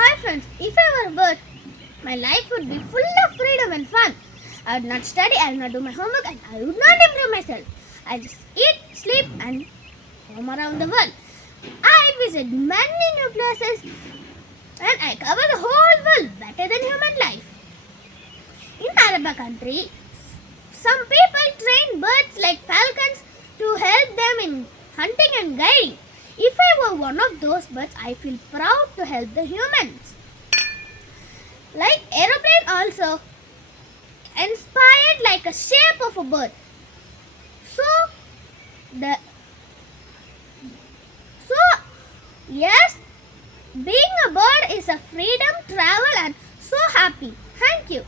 Hi friends, if I were a bird, my life would be full of freedom and fun. I would not study, I would not do my homework, and I would not improve myself. I just eat, sleep, and roam around the world. I visit many new places and I cover the whole world better than human life. In Arab country, some people train birds like falcons to help them in hunting and guiding. If I were one of those birds, I feel proud to help the humans. Like aeroplane also inspired like a shape of a bird. So the so yes, being a bird is a freedom, travel and so happy. Thank you.